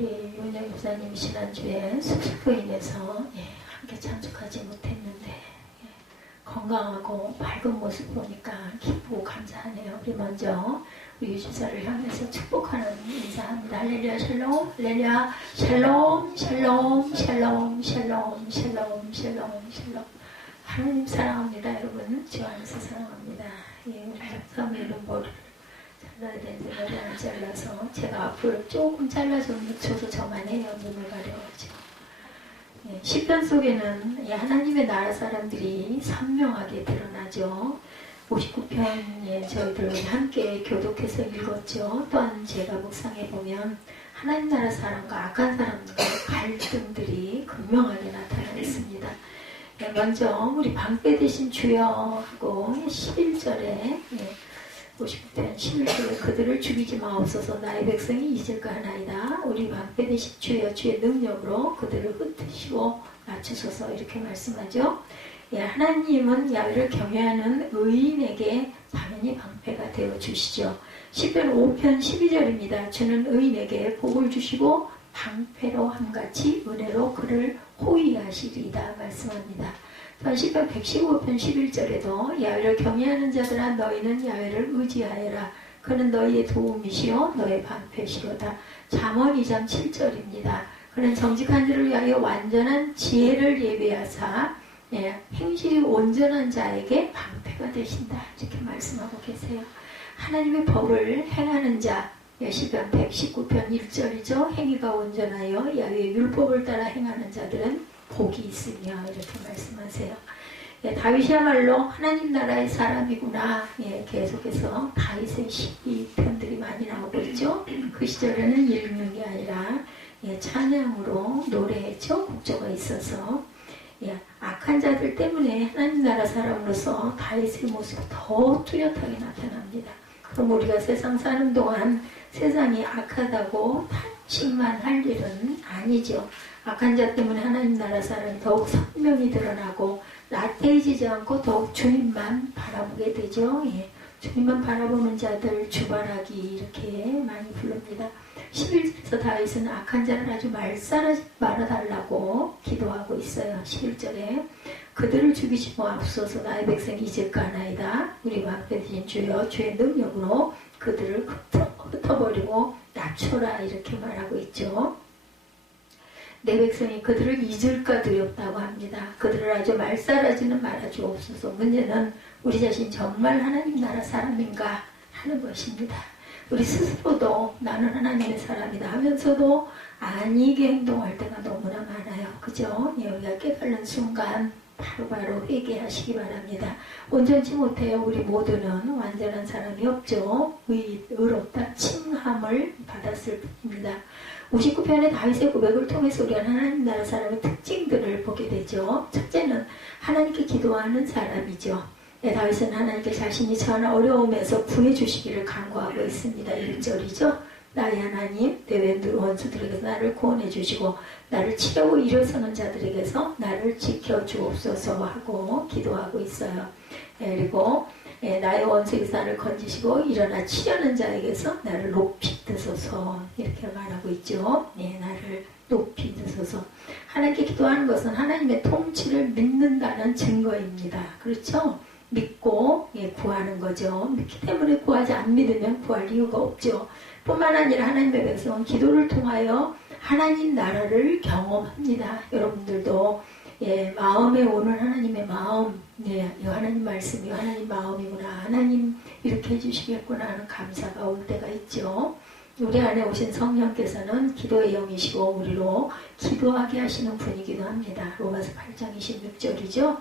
우리 윤영 목사님 지난주에 수술로 인해서 함께 참석하지 못했는데 건강하고 밝은 모습 보니까 기쁘고 감사하네요. 우리 먼저 우리 유주사를 향해서 축복하는 인사합니다. 할렐루야 샬롬, 할렐루야 샬롬, 샬롬, 샬롬, 샬롬, 샬롬, 샬롬, 샬롬. 하나님 사랑합니다. 여러분 주 안에서 사랑합니다. 우리 사무엘은 머리를 잘라야 되는데 머리 안 잘라서 제가 앞으로 조금 잘라줘도 저만해요. 눈을 가려가지고. 시편 속에는 하나님의 나라 사람들이 선명하게 드러나죠. 59편에 저희들 함께 교독해서 읽었죠. 또한 제가 묵상해 보면 하나님 나라 사람과 악한 사람과의 갈등들이 극명하게 나타나 있습니다. 먼저 우리 방패 되신 주여 하고 11절에 59편 11절에 그들을 죽이지 마옵소서 나의 백성이 잊을까 하나이다. 우리 방패 되신 주여 주의 능력으로 그들을 흩으시고 낮추소서 이렇게 말씀하죠. 하나님은 야훼를 경외하는 의인에게 당연히 방패가 되어 주시죠. 시편 5편 12절입니다. 주는 의인에게 복을 주시고 방패로 함같이 은혜로 그를 호위하시리이다 말씀합니다. 또한 시편 115편 11절에도 야훼를 경외하는 자들아 너희는 야훼를 의지하여라. 그는 너희의 도움이시요 너의 방패시로다. 잠언 2장 7절입니다. 그는 정직한 자를 위하여 완전한 지혜를 예비하사 행실이 온전한 자에게 방패가 되신다. 이렇게 말씀하고 계세요. 하나님의 법을 행하는 자 시편 119편 1절이죠. 행위가 온전하여 야훼의 율법을 따라 행하는 자들은 복이 있으며 이렇게 말씀하세요. 다윗이야말로 하나님 나라의 사람이구나. 계속해서 다윗의 시편들이 많이 나오고 있죠. 그 시절에는 읽는 게 아니라 찬양으로 노래했죠. 곡조가 있어서 악한 자들 때문에 하나님 나라 사람으로서 다윗의 모습이 더 뚜렷하게 나타납니다. 그럼 우리가 세상 사는 동안 세상이 악하다고 탄식만 할 일은 아니죠. 악한 자 때문에 하나님 나라 사람이 더욱 선명히 드러나고 나태해지지 않고 더욱 주님만 바라보게 되죠. 주님만 바라보는 자들 주바라기 이렇게 많이 부릅니다. 11절에서 다윗은 악한 자를 아주 말살하지 말아달라고 기도하고 있어요. 11절에 그들을 죽이지 마옵소서 나의 백성이 잊을까 하나이다. 우리 방패 되신 주여 주의 능력으로 그들을 흩어버리고 낮춰라 이렇게 말하고 있죠. 내 백성이 그들을 잊을까 두렵다고 합니다. 그들을 아주 말살하지는 말아주옵소서. 문제는 우리 자신 정말 하나님 나라 사람인가 하는 것입니다. 우리 스스로도 나는 하나님의 사람이다 하면서도 아니게 행동할 때가 너무나 많아요. 그죠? 우리가 깨달는 순간 바로바로 회개하시기 바랍니다. 온전치 못해요. 우리 모두는 완전한 사람이 없죠. 의롭다 칭함을 받았을 뿐입니다. 59편의 다윗의 고백을 통해서 우리가 하나님 나라 사람의 특징들을 보게 되죠. 첫째는 하나님께 기도하는 사람이죠. 다윗은 하나님께 자신이 처한 어려움에서 구해주시기를 간구하고 있습니다. 1절이죠. 나의 하나님 내 왼두 원수들에게서 나를 구원해 주시고 나를 치려고 일어서는 자들에게서 나를 지켜주옵소서 하고 기도하고 있어요. 그리고 나의 원수에게서 나를 건지시고 일어나 치려는 자에게서 나를 높이 드소서 이렇게 말하고 있죠. 나를 높이 드소서. 하나님께 기도하는 것은 하나님의 통치를 믿는다는 증거입니다. 그렇죠? 믿고 구하는 거죠. 믿기 때문에 구하지 안 믿으면 구할 이유가 없죠. 뿐만 아니라 하나님의 백성은 기도를 통하여 하나님 나라를 경험합니다. 여러분들도 마음에 오는 하나님의 마음, 이 하나님 말씀이 하나님 마음이구나, 하나님 이렇게 해주시겠구나 하는 감사가 올 때가 있죠. 우리 안에 오신 성령께서는 기도의 영이시고 우리로 기도하게 하시는 분이기도 합니다. 로마서 8장 26절이죠.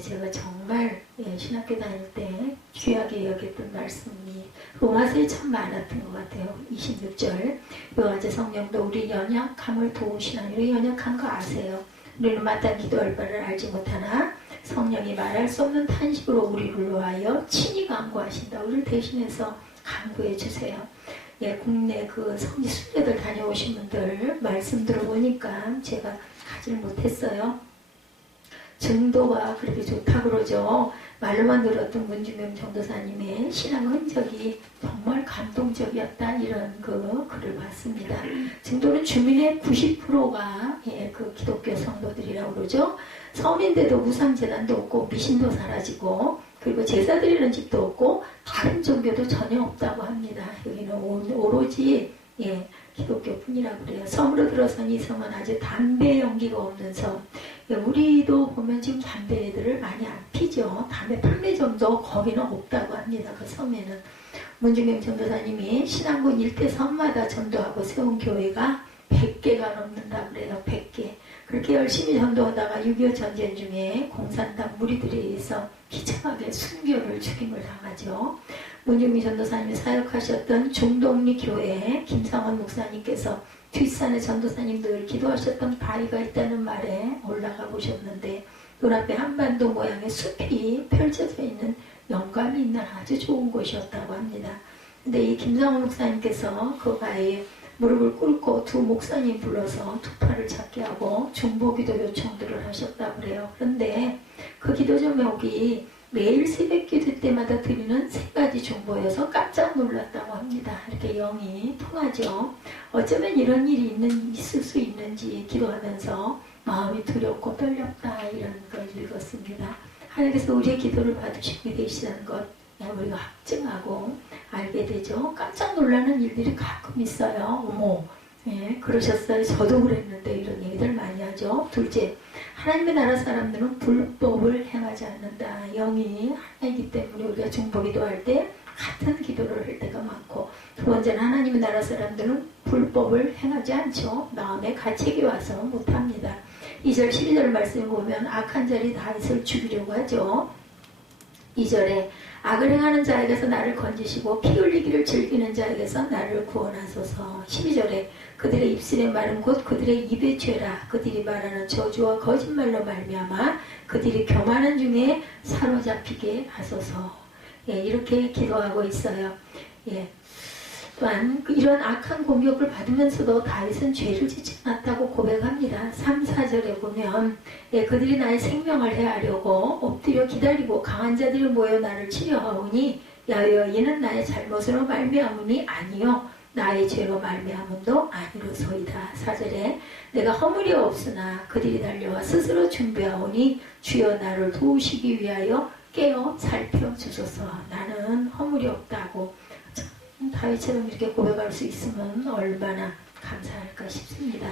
제가 정말 신학교 다닐 때 귀하게 여겼던 말씀이 로마서에 참 많았던 것 같아요. 26절 여호와의 성령도 우리 연약함을 도우시나니 우리 연약한 거 아세요? 우리는 마땅히 기도할 바를 알지 못하나 성령이 말할 수 없는 탄식으로 우리를 위하여 친히 간구하신다. 우리를 대신해서 간구해 주세요. 국내 그 성지 순례들 다녀오신 분들 말씀 들어보니까 제가 가지를 못했어요. 증도가 그렇게 좋다고 그러죠. 말로만 들었던 문중경 전도사님의 신앙 흔적이 정말 감동적이었다, 이런 그 글을 봤습니다. 증도는 주민의 90%가 그 기독교 성도들이라고 그러죠. 섬인데도 무상재단도 없고 미신도 사라지고 그리고 제사 드리는 집도 없고 다른 종교도 전혀 없다고 합니다. 여기는 오로지 기독교뿐이라고 그래요. 섬으로 들어선 이 섬은 아주 담배 연기가 없는 섬. 우리도 보면 지금 담배들을 많이 안 피죠. 담배 판매점도 거기는 없다고 합니다. 그 섬에는. 문중경 전도사님이 신안군 일대 섬마다 전도하고 세운 교회가 100개가 넘는다고 그래요. 100개. 그렇게 열심히 전도하다가 6.25 전쟁 중에 공산당 무리들에 의해서 비참하게 순교를 죽임을 당하죠. 문중미 전도사님이 사역하셨던 중동리 교회에 김상원 목사님께서 뒷산에 전도사님들 기도하셨던 바위가 있다는 말에 올라가 보셨는데 눈앞에 한반도 모양의 숲이 펼쳐져 있는 영감이 있는 아주 좋은 곳이었다고 합니다. 근데 이 김상원 목사님께서 그 바위에 무릎을 꿇고 두 목사님 불러서 투파를 찾게 하고 중보기도 요청들을 하셨다고 그래요. 그런데 그 기도 제목이 매일 새벽 기도 때마다 드리는 3가지 중보여서 깜짝 놀랐다고 합니다. 이렇게 영이 통하죠. 어쩌면 이런 일이 있을 수 있는지 기도하면서 마음이 두렵고 떨렸다, 이런 걸 읽었습니다. 하나님께서 우리의 기도를 받으시게 되시다는 것 우리가 확증하고 알게 되죠. 깜짝 놀라는 일들이 가끔 있어요. 어머, 그러셨어요. 저도 그랬는데, 이런 얘기들 많이 하죠. 둘째, 하나님의 나라 사람들은 불법을 행하지 않는다. 영이 하나이기 때문에 우리가 중보기도 할 때 같은 기도를 할 때가 많고, 두 번째는 하나님의 나라 사람들은 불법을 행하지 않죠. 마음에 가책이 와서 못합니다. 2절 12절 말씀을 보면 악한 자리 다윗을 죽이려고 하죠. 2절에 악을 행하는 자에게서 나를 건지시고 피 흘리기를 즐기는 자에게서 나를 구원하소서. 12절에 그들의 입술의 말은 곧 그들의 입의 죄라. 그들이 말하는 저주와 거짓말로 말미암아 그들이 교만한 중에 사로잡히게 하소서. 이렇게 기도하고 있어요. 또한 이런 악한 공격을 받으면서도 다윗은 죄를 짓지 않았다고 고백합니다. 3, 4절에 보면 그들이 나의 생명을 해하려고 엎드려 기다리고 강한 자들이 모여 나를 치려하오니 야여 이는 나의 잘못으로 말미암음이 아니요 나의 죄로 말미암음도 아니로소이다. 4절에 내가 허물이 없으나 그들이 달려와 스스로 준비하오니 주여 나를 도우시기 위하여 깨어 살펴주소서. 나는 허물이 없다고 다윗처럼 이렇게 고백할 수 있으면 얼마나 감사할까 싶습니다.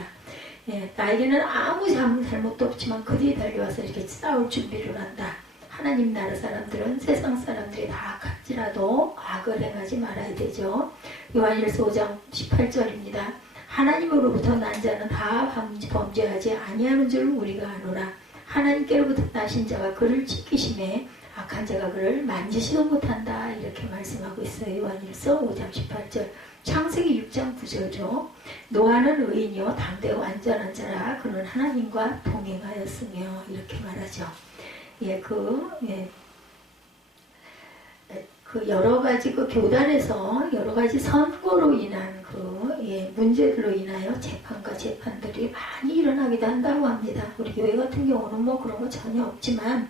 나에게는 아무 잘못도 없지만 그들이 달려와서 이렇게 싸울 준비를 한다. 하나님 나라 사람들은 세상 사람들이 다 악할지라도 악을 행하지 말아야 되죠. 요한일서 5장 18절입니다. 하나님으로부터 난 자는 다 범죄하지 아니하는 줄 우리가 아노라. 하나님께로부터 나신 자가 그를 지키심에 악한 자가 그를 만지지도 못한다. 이렇게 말씀하고 있어요. 요한일서 5장 18절. 창세기 6장 9절죠. 노아는 의인이요 당대가 완전한 자라 그는 하나님과 동행하였으며 이렇게 말하죠. 그 여러 가지 그 교단에서 여러 가지 선거로 인한 문제들로 인하여 재판과 재판들이 많이 일어나기도 한다고 합니다. 우리 교회 같은 경우는 뭐 그런 거 전혀 없지만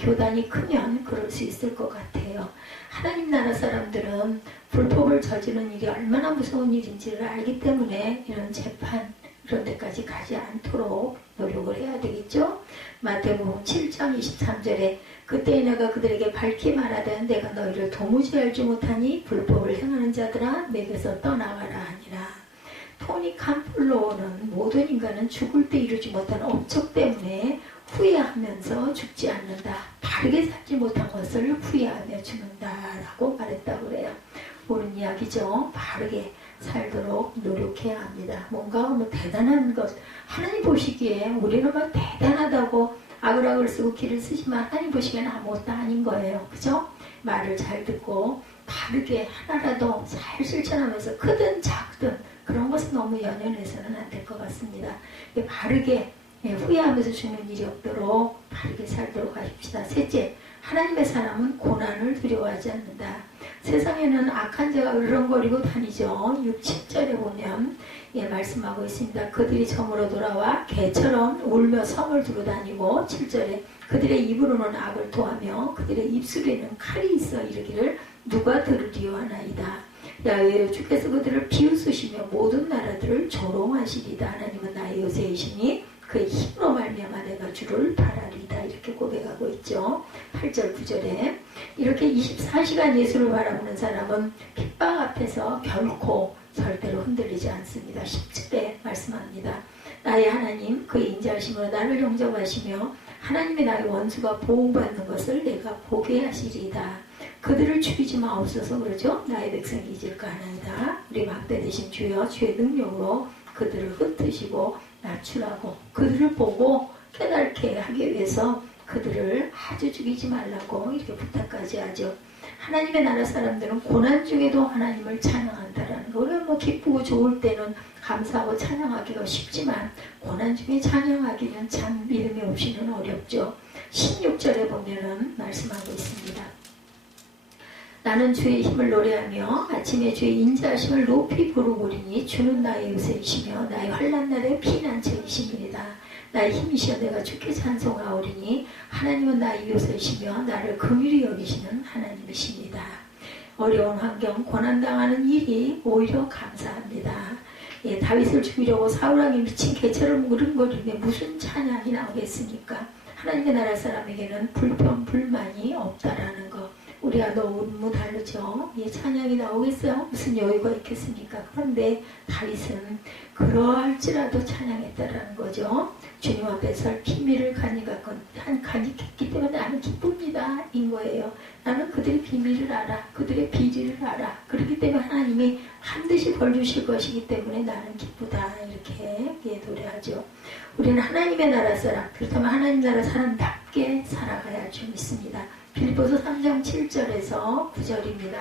교단이 크면 그럴 수 있을 것 같아요. 하나님 나라 사람들은 불법을 저지르는 일이 얼마나 무서운 일인지를 알기 때문에 이런 재판 이런 데까지 가지 않도록 노력을 해야 되겠죠. 마태복음 7장 23절에 그때 내가 그들에게 밝히 말하되 내가 너희를 도무지 알지 못하니 불법을 행하는 자들아 내게서 떠나가라 하니라. 토니 캄플로는 모든 인간은 죽을 때 이루지 못한 업적 때문에 후회하면서 죽지 않는다. 바르게 살지 못한 것을 후회하며 죽는다라고 말했다고 그래요. 옳은 이야기죠. 바르게 살도록 노력해야 합니다. 뭔가 뭐 대단한 것, 하나님 보시기에 우리는 막 대단하다고 악을 쓰고 길을 쓰지만 하나님 보시기에는 아무것도 아닌 거예요. 그죠? 말을 잘 듣고 바르게 하나라도 잘 실천하면서 크든 작든 그런 것은 너무 연연해서는 안 될 것 같습니다. 바르게 후회하면서 죽는 일이 없도록 바르게 살도록 하십시다. 셋째, 하나님의 사람은 고난을 두려워하지 않는다. 세상에는 악한 자가 으르렁거리고 다니죠. 6, 7절에 보면 말씀하고 있습니다. 그들이 점으로 돌아와 개처럼 울며 성을 두루 다니고 7절에 그들의 입으로는 악을 토하며 그들의 입술에는 칼이 있어 이르기를 누가 들으리요 하나이다. 야외 주께서 그들을 비웃으시며 모든 나라들을 조롱하시리다. 하나님은 나의 요새이시니 그의 힘으로 말미암아 내가 주를 바라리다. 이렇게 고백하고 있죠. 8절 9절에 이렇게 24시간 예수를 바라보는 사람은 핍박 앞에서 결코 절대로 흔들리지 않습니다. 10절에 말씀합니다. 나의 하나님 그의 인자하심으로 나를 영접하시며 하나님의 나의 원수가 보호받는 것을 내가 보게 하시리이다. 그들을 죽이지 마옵소서. 그러죠. 나의 백성이 잊을까 하나이다. 우리 막대 대신 주여 주의 능력으로 그들을 흩으시고 낮추라고 그들을 보고 깨닫게 하기 위해서 그들을 아주 죽이지 말라고 이렇게 부탁까지 하죠. 하나님의 나라 사람들은 고난 중에도 하나님을 찬양한다라는 거. 우리가 뭐 기쁘고 좋을 때는 감사하고 찬양하기가 쉽지만 고난 중에 찬양하기는 참 믿음이 없이는 어렵죠. 16절에 보면은 말씀하고 있습니다. 나는 주의 힘을 노래하며 아침에 주의 인자하심을 높이 부르고리니 주는 나의 요새이시며 나의 환난 날의 피난처이심이니이다. 나의 힘이시여 내가 주께 찬송하오리니 하나님은 나의 요새이시며 나를 긍휼히 여기시는 하나님이십니다. 어려운 환경 고난당하는 일이 오히려 감사합니다. 다윗을 죽이려고 사울왕이 미친 개처럼 으르렁거리는데 무슨 찬양이 나오겠습니까? 하나님의 나라 사람에게는 불평 불만이 없다라는 거. 우리가 너무 다르죠. 찬양이 나오겠어요? 무슨 여유가 있겠습니까? 그런데 다윗은 그러할지라도 찬양했다라는 거죠. 주님 앞에서 비밀을 간직했기 때문에 나는 기쁩니다. 인 거예요. 나는 그들의 비밀을 알아. 그들의 비리를 알아. 그렇기 때문에 하나님이 반드시 벌 주실 것이기 때문에 나는 기쁘다. 이렇게 노래하죠. 우리는 하나님의 나라 사람, 그렇다면 하나님 나라 사람답게 살아가야 좀 있습니다. 빌립보서 3장 7절에서 9절입니다.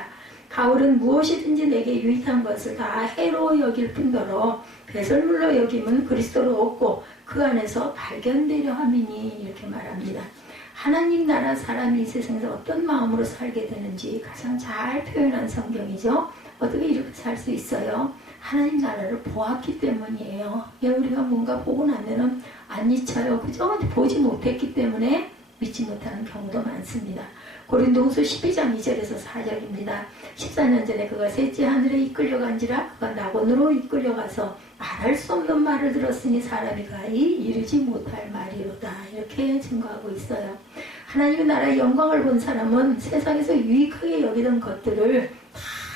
가을은 무엇이든지 내게 유익한 것을 다 해로 여길 뿐더러 배설물로 여김은 그리스도로 얻고 그 안에서 발견되려 함이니 이렇게 말합니다. 하나님 나라 사람이 이 세상에서 어떤 마음으로 살게 되는지 가장 잘 표현한 성경이죠. 어떻게 이렇게 살 수 있어요? 하나님 나라를 보았기 때문이에요. 우리가 뭔가 보고 나면은 안 잊혀요. 그죠? 보지 못했기 때문에 믿지 못하는 경우도 많습니다. 고린도후서 12장 2절에서 4절입니다. 14년 전에 그가 셋째 하늘에 이끌려간지라 그가 낙원으로 이끌려가서 말할 수 없는 말을 들었으니 사람이 가히 이르지 못할 말이로다. 이렇게 증거하고 있어요. 하나님의 나라의 영광을 본 사람은 세상에서 유익하게 여기던 것들을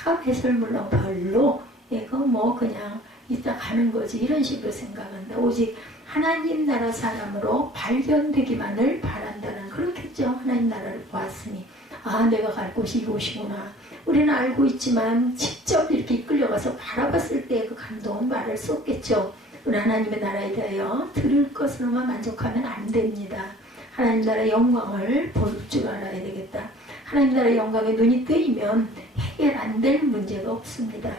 다 배설물로 별로 이거 그냥 이따 가는 거지 이런 식으로 생각한다. 오직 하나님 나라 사람으로 발견되기만을 바란다는 그렇겠죠. 하나님 나라를 보았으니 내가 갈 곳이 이곳이구나. 우리는 알고 있지만 직접 이렇게 이끌려가서 바라봤을 때 그 감동은 말할 수 없겠죠. 우리 하나님의 나라에 대하여 들을 것으로만 만족하면 안 됩니다. 하나님 나라의 영광을 볼 줄 알아야 되겠다. 하나님 나라의 영광에 눈이 뜨이면 해결 안 될 문제가 없습니다.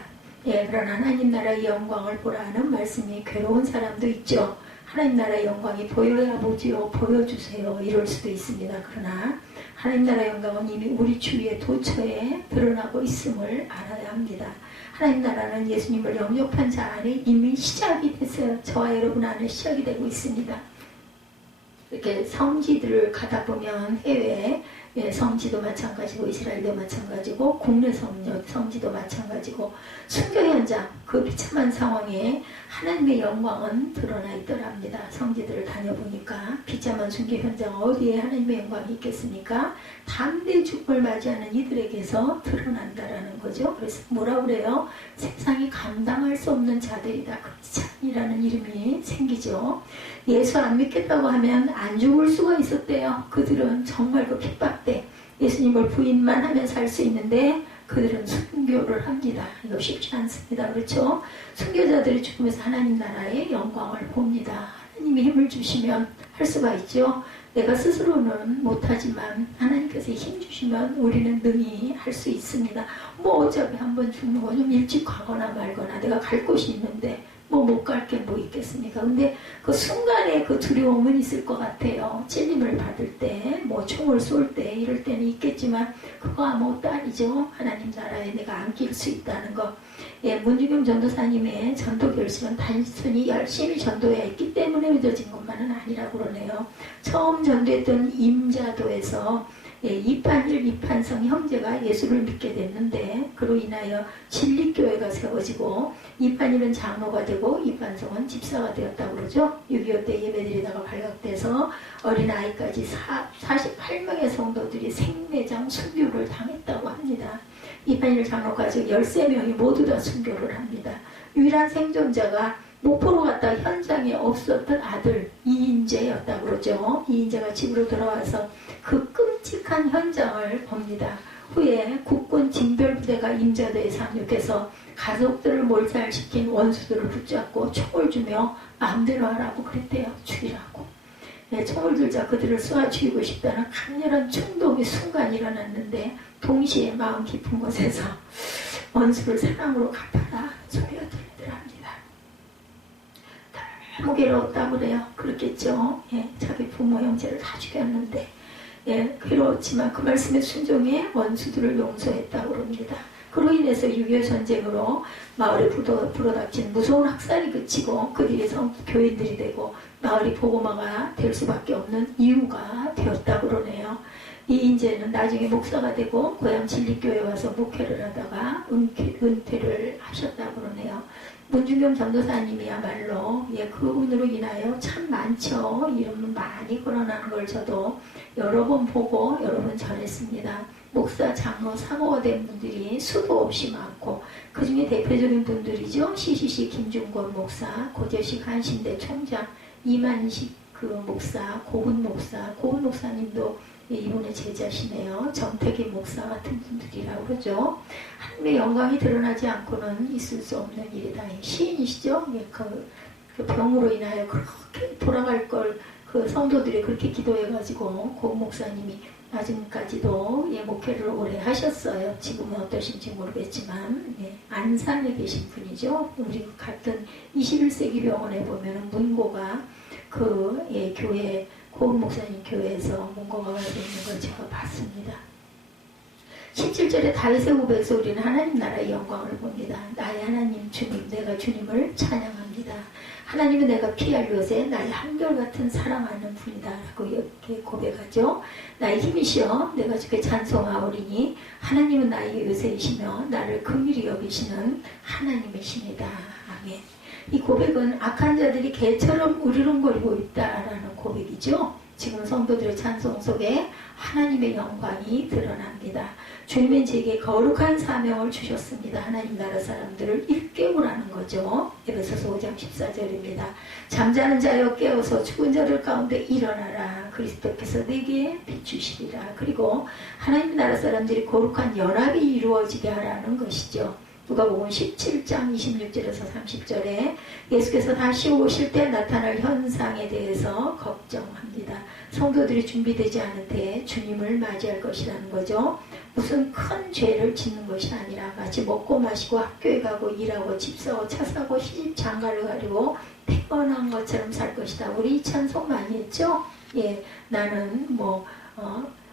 그런 하나님 나라의 영광을 보라는 말씀이 괴로운 사람도 있죠. 하나님 나라의 영광이 보여야 보지요. 보여주세요. 이럴 수도 있습니다. 그러나 하나님 나라의 영광은 이미 우리 주위의 도처에 드러나고 있음을 알아야 합니다. 하나님 나라는 예수님을 영접한 자 안에 이미 시작이 됐어요. 저와 여러분 안에 시작이 되고 있습니다. 이렇게 성지들을 가다 보면 해외 성지도 마찬가지고 이스라엘도 마찬가지고 국내 성지도 마찬가지고 순교 현장 그 비참한 상황에 하나님의 영광은 드러나 있더랍니다. 성지들을 다녀보니까 비참한 순교 현장 어디에 하나님의 영광이 있겠습니까? 담대 죽음을 맞이하는 이들에게서 드러난다라는 거죠. 그래서 뭐라 그래요? 세상이 감당할 수 없는 자들이다. 크리스찬이라는 이름이 생기죠. 예수 안 믿겠다고 하면 안 죽을 수가 있었대요. 그들은 정말 그 핍박 때 예수님을 부인만 하면 살 수 있는데 그들은 순교를 합니다. 이거 쉽지 않습니다. 그렇죠? 순교자들이 죽으면서 하나님 나라의 영광을 봅니다. 하나님이 힘을 주시면 할 수가 있죠. 내가 스스로는 못하지만 하나님께서 힘 주시면 우리는 능히 할 수 있습니다. 어차피 한번 죽는 거 좀 일찍 가거나 말거나 내가 갈 곳이 있는데 뭐 못 갈 게 뭐 있겠습니까? 근데 그 순간에 그 두려움은 있을 것 같아요. 찔림을 받을 때, 뭐 총을 쏠 때, 이럴 때는 있겠지만 그거 아무것도 아니죠. 하나님 나라에 내가 안길 수 있다는 거. 예, 문중용 전도사님의 전도 결심은 단순히 열심히 전도했기 때문에 믿어진 것만은 아니라고 그러네요. 처음 전도했던 임자도에서 예, 이판일, 이판성 형제가 예수를 믿게 됐는데 그로 인하여 진리교회가 세워지고 이판일은 장로가 되고 이판성은 집사가 되었다고 그러죠. 6.25 때 예배드리다가 발각돼서 어린아이까지 48명의 성도들이 생매장 순교를 당했다고 합니다. 이판일 장로까지 13명이 모두 다 순교를 합니다. 유일한 생존자가 목포로 갔다 현장에 없었던 아들 이인재였다고 그러죠. 이인재가 집으로 돌아와서 그 끔찍한 현장을 봅니다. 후에 국군 징별부대가 임자도에 상륙해서 가족들을 몰살시킨 원수들을 붙잡고 총을 주며 마음대로 하라고 그랬대요. 죽이라고. 네, 총을 들자 그들을 쏘아 죽이고 싶다는 강렬한 충동이 순간 일어났는데 동시에 마음 깊은 곳에서 원수를 사랑으로 갚아라 소리가 들리더랍니다. 너무 괴로웠다고 그래요. 그렇겠죠. 예, 자기 부모 형제를 다 죽였는데 예, 괴로웠지만 그 말씀에 순종해 원수들을 용서했다고 합니다. 그로 인해서 6.25 전쟁으로 마을에 불어닥친 무서운 학살이 그치고 그들이 교인들이 되고 마을이 복음화가 될 수밖에 없는 이유가 되었다고 그러네요. 이인재는 나중에 목사가 되고 고향 진리교회에 와서 목회를 하다가 은퇴를 하셨다고 그러네요. 문중경 전도사님이야말로 예, 그분으로 인하여 참 많죠. 이런 많이 거론하는 걸 저도 여러 번 보고 여러 번 전했습니다. 목사, 장로, 사모가 된 분들이 수도 없이 많고 그 중에 대표적인 분들이죠. CCC 김중권 목사, 고재식 한신대 총장, 이만식 그 목사, 고훈 목사님도 이분의 제자시네요. 정태기 목사 같은 분들이라고 그러죠. 하나님의 영광이 드러나지 않고는 있을 수 없는 일이다. 시인이시죠? 그 병으로 인하여 그렇게 돌아갈 걸 그 성도들이 그렇게 기도해가지고 고훈 목사님이 나중까지도 예, 목회를 오래 하셨어요. 지금은 어떠신지 모르겠지만 예, 안산에 계신 분이죠. 우리 같은 21세기 병원에 보면 문고가 그 예, 교회 고은 목사님 교회에서 문고가 되어 있는 걸 제가 봤습니다. 17절에 다윗의 후배에서 우리는 하나님 나라의 영광을 봅니다. 나의 하나님 주님, 내가 주님을 찬양합니다. 하나님은 내가 피할 요새 나의 한결같은 사랑하는 분이다 라고 이렇게 고백하죠. 나의 힘이시여 내가 주께 찬송하오리니 하나님은 나의 요새이시며 나를 긍휼히 여기시는 하나님이십니다. 아멘. 이 고백은 악한 자들이 개처럼 으르렁거리고 있다라는 고백이죠. 지금 성도들의 찬송 속에 하나님의 영광이 드러납니다. 주님은 제게 거룩한 사명을 주셨습니다. 하나님 나라 사람들을 일깨우라는 거죠. 에베소서 5장 14절입니다. 잠자는 자여 깨어서 죽은 자들 가운데 일어나라. 그리스도께서 내게 비추시리라. 그리고 하나님 나라 사람들이 거룩한 연합이 이루어지게 하라는 것이죠. 누가복음 17장 26절에서 30절에 예수께서 다시 오실 때 나타날 현상에 대해서 걱정합니다. 성도들이 준비되지 않은 때에 주님을 맞이할 것이라는 거죠. 무슨 큰 죄를 짓는 것이 아니라 마치 먹고 마시고 학교에 가고 일하고 집 사고 차 사고 시집 장가를 가려고 태어난 것처럼 살 것이다. 우리 이 찬송 많이 했죠? 예, 나는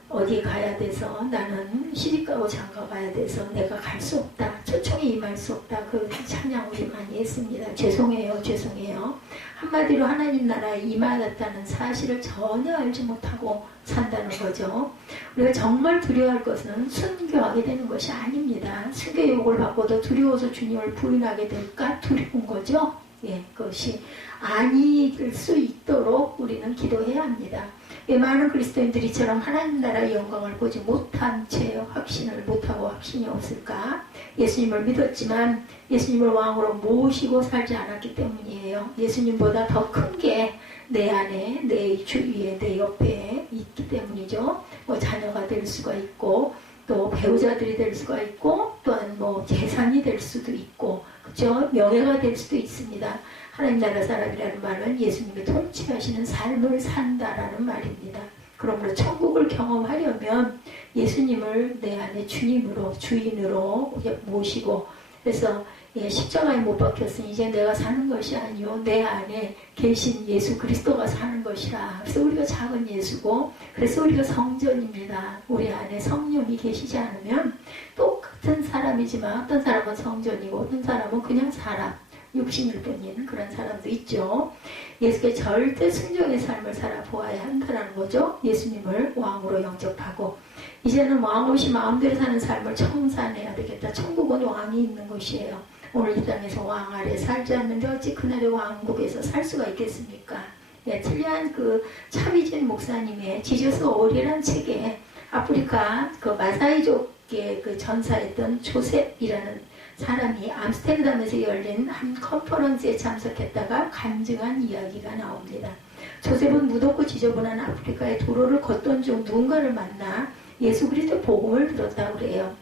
어디 가야 돼서 나는 시집가고 장가 가야 돼서 내가 갈 수 없다. 초청에 임할 수 없다. 그 찬양 우리 많이 했습니다. 죄송해요. 한마디로 하나님 나라에 임하였다는 사실을 전혀 알지 못하고 산다는 거죠. 우리가 정말 두려워할 것은 순교하게 되는 것이 아닙니다. 순교 욕을 받고도 두려워서 주님을 부인하게 될까 두려운 거죠. 예, 그것이 아닐 수 있도록 우리는 기도해야 합니다. 많은 그리스도인들이 이처럼 하나님 나라의 영광을 보지 못한 채 확신을 못하고 확신이 없을까? 예수님을 믿었지만 예수님을 왕으로 모시고 살지 않았기 때문이에요. 예수님보다 더 큰 게 내 안에, 내 주위에, 내 옆에 있기 때문이죠. 자녀가 될 수가 있고 또 배우자들이 될 수가 있고 또한 재산이 될 수도 있고 그렇죠? 명예가 될 수도 있습니다. 하나님 나라 사람이라는 말은 예수님이 통치하시는 삶을 산다라는 말입니다. 그러므로 천국을 경험하려면 예수님을 내 안에 주님으로 주인으로 모시고 그래서 예, 십자가에 못 박혔으니 이제 내가 사는 것이 아니요 내 안에 계신 예수 그리스도가 사는 것이라. 그래서 우리가 작은 예수고, 그래서 우리가 성전입니다. 우리 안에 성령이 계시지 않으면 똑같은 사람이지만 어떤 사람은 성전이고 어떤 사람은 그냥 사람, 육신일 뿐인 그런 사람도 있죠. 예수께 절대 순종의 삶을 살아보아야 한다는 거죠. 예수님을 왕으로 영접하고, 이제는 왕 없이 마음대로 사는 삶을 청산해야 되겠다. 천국은 왕이 있는 곳이에요. 오늘 이 땅에서 왕 아래 살지 않는데 어찌 그날의 왕국에서 살 수가 있겠습니까? 예, 틀리한 그 차비진 목사님의 지저스 올이라는 책에 아프리카 그 마사이족의 그 전사했던 조셉이라는 사람이 암스테르담에서 열린 한 컨퍼런스에 참석했다가 간증한 이야기가 나옵니다. 조셉은 무덥고 지저분한 아프리카의 도로를 걷던 중 누군가를 만나 예수 그리스도 복음을 들었다고 그래요.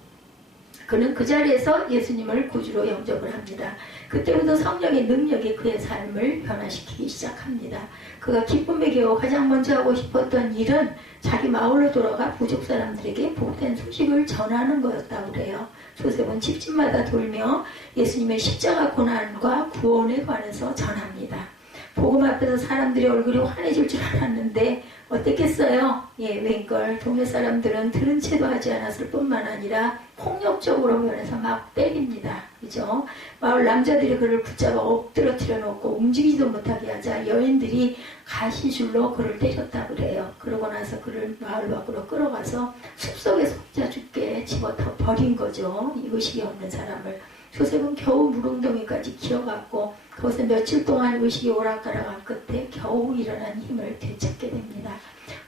그는 그 자리에서 예수님을 구주로 영접을 합니다. 그때부터 성령의 능력이 그의 삶을 변화시키기 시작합니다. 그가 기쁨에 겨워 가장 먼저 하고 싶었던 일은 자기 마을로 돌아가 부족 사람들에게 복된 소식을 전하는 거였다고 그래요. 조셉은 집집마다 돌며 예수님의 십자가 고난과 구원에 관해서 전합니다. 복음 앞에서 사람들의 얼굴이 환해질 줄 알았는데 어땠겠어요? 예, 웬걸 동네 사람들은 들은 채도 하지 않았을 뿐만 아니라 폭력적으로 변해서 막 때립니다. 그죠? 마을 남자들이 그를 붙잡아 엎드러뜨려 놓고 움직이지도 못하게 하자 여인들이 가시줄로 그를 때렸다고 그래요. 그러고 나서 그를 마을 밖으로 끌어가서 숲속에 속자 죽게 집어넣어 버린 거죠. 의식이 없는 사람을. 조셉은 겨우 물웅덩이까지 기어갔고 그것에 며칠 동안 의식이 오락가락한 끝에 겨우 일어난 힘을 되찾게 됩니다.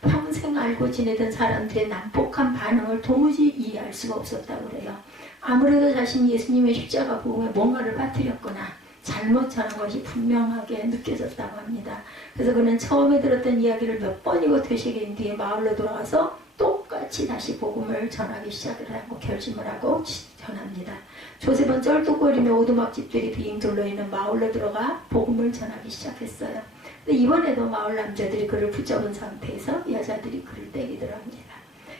평생 알고 지내던 사람들의 난폭한 반응을 도무지 이해할 수가 없었다고 그래요. 아무래도 자신이 예수님의 십자가 복음에 뭔가를 빠뜨렸거나 잘못 전한 것이 분명하게 느껴졌다고 합니다. 그래서 그는 처음에 들었던 이야기를 몇 번이고 되새긴 뒤에 마을로 돌아와서 똑같이 다시 복음을 전하기 시작을 하고 결심을 하고 전합니다. 조셉은 쩔뚝거리며 오두막집들이 빙 둘러있는 마을로 들어가 복음을 전하기 시작했어요. 근데 이번에도 마을 남자들이 그를 붙잡은 상태에서 여자들이 그를 때리더라 합니다.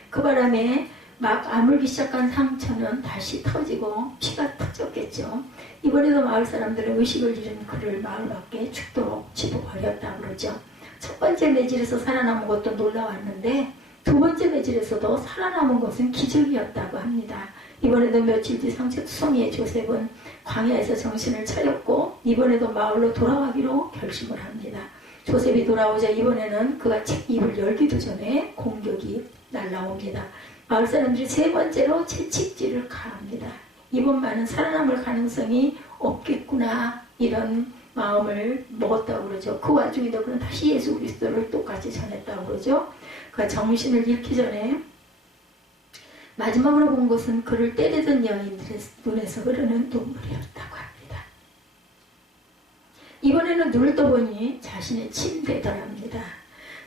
그 바람에 막 아물기 시작한 상처는 다시 터지고 피가 터졌겠죠. 이번에도 마을 사람들은 의식을 잃은 그를 마을 밖에 죽도록 집어버렸다고 그러죠. 첫 번째 매질에서 살아남은 것도 놀라웠는데 두 번째 매질에서도 살아남은 것은 기적이었다고 합니다. 이번에도 며칠 뒤 상처투성이의 조셉은 광야에서 정신을 차렸고 이번에도 마을로 돌아가기로 결심을 합니다. 조셉이 돌아오자 이번에는 그가 책 입을 열기도 전에 공격이 날라옵니다. 마을 사람들이 세 번째로 채찍질을 가합니다. 이번만은 살아남을 가능성이 없겠구나 이런 마음을 먹었다고 그러죠. 그 와중에도 그는 다시 예수 그리스도를 똑같이 전했다고 그러죠. 그가 정신을 잃기 전에 마지막으로 본 것은 그를 때리던 여인들의 눈에서 흐르는 눈물이었다고 합니다. 이번에는 눈을 떠보니 자신의 침대더랍니다.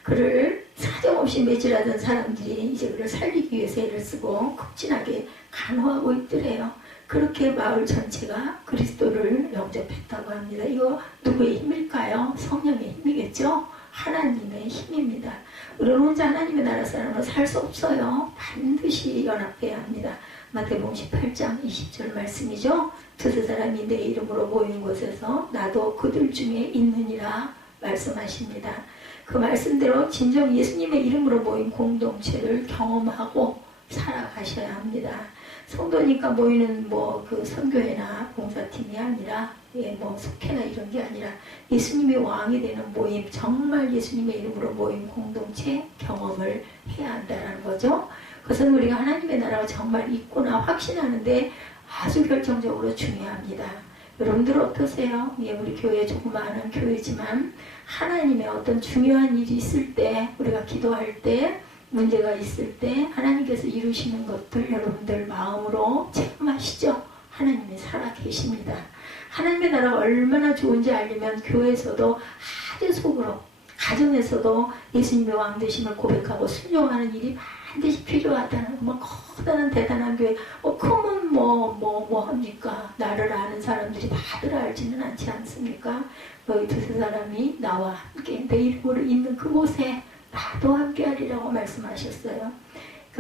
그를 사정없이 매질하던 사람들이 이제 그를 살리기 위해서 애를 쓰고 극진하게 간호하고 있더래요. 그렇게 마을 전체가 그리스도를 영접했다고 합니다. 이거 누구의 힘일까요? 성령의 힘이겠죠? 하나님의 힘입니다. 우리는 혼자 하나님의 나라 사람으로 살 수 없어요. 반드시 연합해야 합니다. 마태복음 18장 20절 말씀이죠. 두세 사람이 내 이름으로 모인 곳에서 나도 그들 중에 있느니라 말씀하십니다. 그 말씀대로 진정 예수님의 이름으로 모인 공동체를 경험하고 살아가셔야 합니다. 성도니까 모이는 그 선교회나 봉사팀이 아니라 속회나 이런 게 아니라 예수님이 왕이 되는 모임, 정말 예수님의 이름으로 모인 공동체 경험을 해야 한다는 거죠. 그것은 우리가 하나님의 나라가 정말 있구나 확신하는데 아주 결정적으로 중요합니다. 여러분들 어떠세요? 우리 교회 조그마한 교회지만 하나님의 어떤 중요한 일이 있을 때, 우리가 기도할 때, 문제가 있을 때 하나님께서 이루시는 것들 여러분들 마음으로 체험하시죠? 하나님이 살아계십니다. 하나님의 나라가 얼마나 좋은지 알려면 교회에서도 아주 속으로, 가정에서도 예수님의 왕 되심을 고백하고 순종하는 일이 반드시 필요하다는 커다란 대단한 교회. 크면 뭐 합니까? 나를 아는 사람들이 다들 알지는 않지 않습니까? 너희 두세 사람이 나와 함께 내 이름으로 있는 그곳에 나도 함께 하리라고 말씀하셨어요.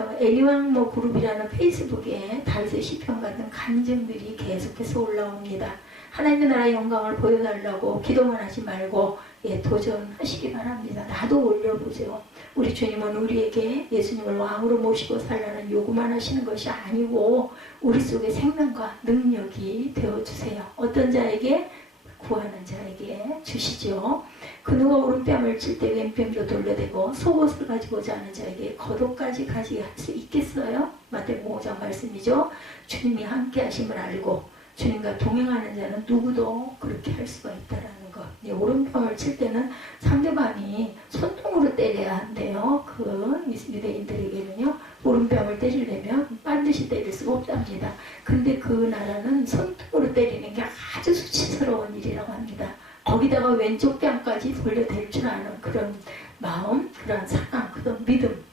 애니왕 뭐 그룹이라는 페이스북에 다윗의 시편 같은 간증들이 계속해서 올라옵니다. 하나님의 나라의 영광을 보여달라고 기도만 하지 말고 도전하시기 바랍니다. 나도 올려보세요. 우리 주님은 우리에게 예수님을 왕으로 모시고 살라는 요구만 하시는 것이 아니고 우리 속에 생명과 능력이 되어주세요. 어떤 자에게? 구하는 자에게 주시죠. 그 누가 오른뺨을 칠 때 왼뺨도 돌려대고 속옷을 가지고 자는 자에게 겉옷까지 가지게 할 수 있겠어요? 마태복음 5장 말씀이죠. 주님이 함께 하심을 알고 주님과 동행하는 자는 누구도 그렇게 할 수가 있다라는 것. 오른뺨을 칠 때는 상대방이 손등으로 때려야 한대요. 그 유대인들에게는요. 오른뺨을 때리려면 반드시 때릴 수가 없답니다. 근데 그 나라는 손등으로 때리는 게 아주 수치스러운 일이라고 합니다. 거기다가 왼쪽 뺨까지 돌려댈 줄 아는 그런 마음, 그런 사랑, 그런 믿음.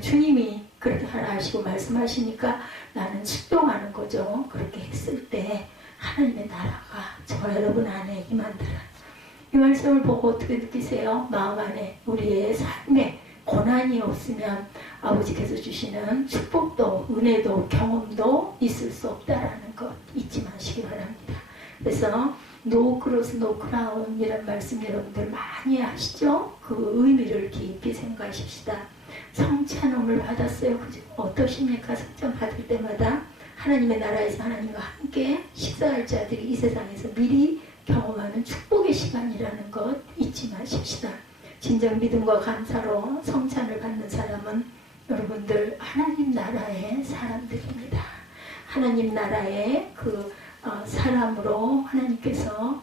주님이 그렇게 하라 하시고 말씀하시니까 나는 순종하는 거죠. 그렇게 했을 때 하나님의 나라가 저 여러분 안에 임한다라. 이 말씀을 보고 어떻게 느끼세요? 마음 안에 우리의 삶에 고난이 없으면 아버지께서 주시는 축복도 은혜도 경험도 있을 수 없다라는 것 잊지 마시기 바랍니다. 그래서 No cross, no crown 이런 말씀 여러분들 많이 하시죠? 그 의미를 깊이 생각하십시다. 성찬음을 받았어요. 그죠? 어떠십니까? 성찬 받을 때마다 하나님의 나라에서 하나님과 함께 식사할 자들이 이 세상에서 미리 경험하는 축복의 시간이라는 것 잊지 마십시다. 진정 믿음과 감사로 성찬을 받는 사람은 여러분들 하나님 나라의 사람들입니다. 하나님 나라의 사람으로 하나님께서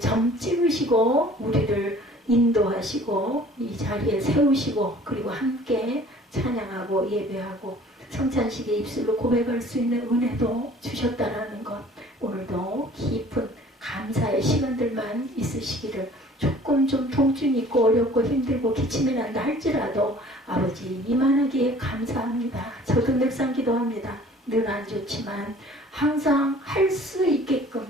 점 찍으시고 우리를 인도하시고 이 자리에 세우시고 그리고 함께 찬양하고 예배하고 성찬식에 입술로 고백할 수 있는 은혜도 주셨다라는 것 오늘도 깊은 감사의 시간들만 있으시기를 조금 좀 통증이 있고 어렵고 힘들고 기침이 난다 할지라도 아버지 이만하기에 감사합니다. 저도 늘상 기도합니다. 늘 안 좋지만 항상 할 수 있게끔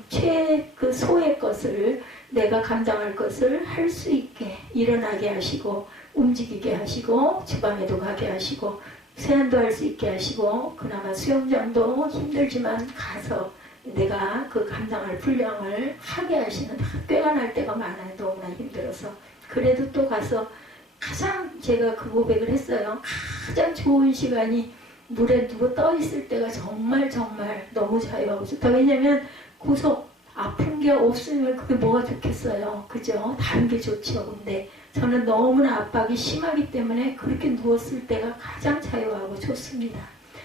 그 소의 것을 내가 감당할 것을 할 수 있게 일어나게 하시고 움직이게 하시고 주방에도 가게 하시고 세안도 할 수 있게 하시고 그나마 수영장도 힘들지만 가서 내가 그 감당할 분량을 하게 하시는 학교가 날 때가 많아요. 너무나 힘들어서 그래도 또 가서 가장 제가 그 고백을 했어요. 가장 좋은 시간이 물에 누워 떠 있을 때가 정말 너무 자유하고 좋다. 왜냐면 구속 아픈 게 없으면 그게 뭐가 좋겠어요. 그죠? 다른 게 좋죠. 근데 저는 너무나 압박이 심하기 때문에 그렇게 누웠을 때가 가장 자유하고 좋습니다.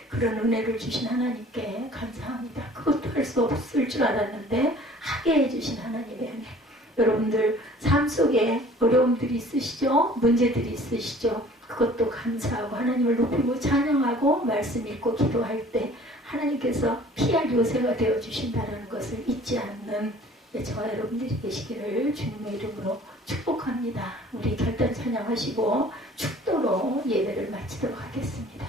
그런 은혜를 주신 하나님께 감사합니다. 그것도 할 수 없을 줄 알았는데 하게 해주신 하나님의 은혜. 여러분들 삶 속에 어려움들이 있으시죠? 문제들이 있으시죠? 그것도 감사하고 하나님을 높이고 찬양하고 말씀 읽고 기도할 때 하나님께서 피할 요새가 되어주신다는 것을 잊지 않는 저와 여러분들이 되시기를 주님의 이름으로 축복합니다. 우리 결단 찬양하시고 축도로 예배를 마치도록 하겠습니다.